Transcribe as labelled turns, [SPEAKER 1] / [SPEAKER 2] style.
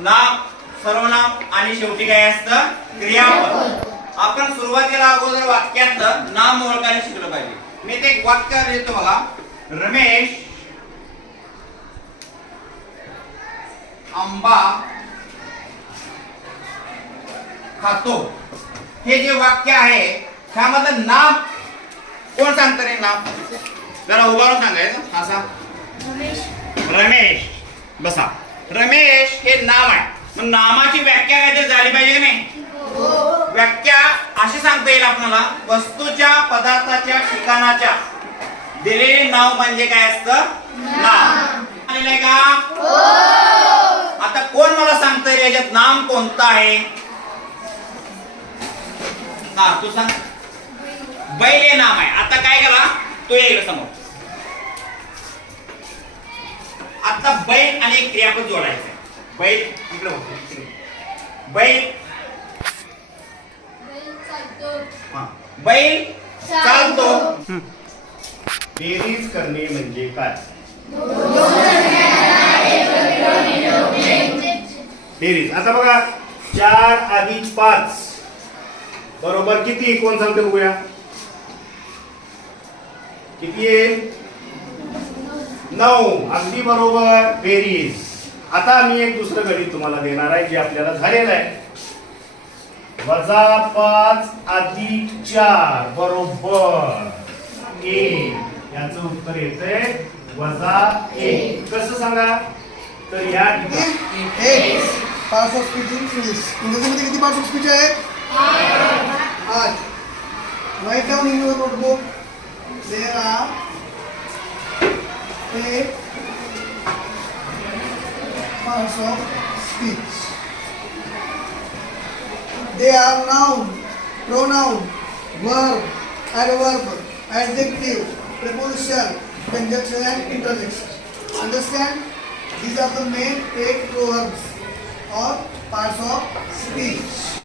[SPEAKER 1] नाम सर्वनाम आणि शेवटी काय असतं? क्रियापद. आपण सुरुवातीला अगोदर वाक्यातलं नाम ओळखायला शिकलं पाहिजे. मी ते एक वाक्य देतो बघा. रमेश आंबा खातो. हे जे वाक्य आहे ह्यामधलं नाम कोण सांगतं रे नाम? जरा उभारून सांगायचं. असा रमेश. बसा. रमेश हे नाम आहे. मग नामाची व्याख्या काहीतरी झाली पाहिजे नाही? व्याख्या अशी सांगता येईल आपल्याला. वस्तूच्या पदार्थाच्या ठिकाणाच्या. दिलेले नाव म्हणजे काय असतं? नाव आलेलं आहे का? आता कोण मला सांगता येईल याच्यात नाम कोणतं आहे? हा तू सांग. बैल हे नाम आहे. आता काय करा? तो येईल समोर. आता बैल आणि एक क्रियापद जोडायचं आहे. बैल इकडे होतो बैल. हा. बैल चालतो.
[SPEAKER 2] बेरीज करणे म्हणजे काय? बेरीज. आता बघा चार अधिक पाच. बरोबर किती? कोण सांगते बघूया? किती येईल? नऊ. अगदी बरोबर. बेरीज आता मी एक दुसरं गणित तुम्हाला देणार आहे जे आपल्याला झालेलं आहे. वजा पाच अधिक चार. बरोबर. एक याचं उत्तर येतंय वजा एक कसं सांगा? तर या ठिकाणी
[SPEAKER 3] ऑफ स्पीच इंग्रजीमध्ये किती पार्ट्स ऑफ स्पीच आहेत आठ. Write down in your notebook there are eight parts of speech. They are noun, pronoun, verb, adverb, adjective, preposition, conjunction and interjection. Understand? These are the main eight proverbs or parts of speech.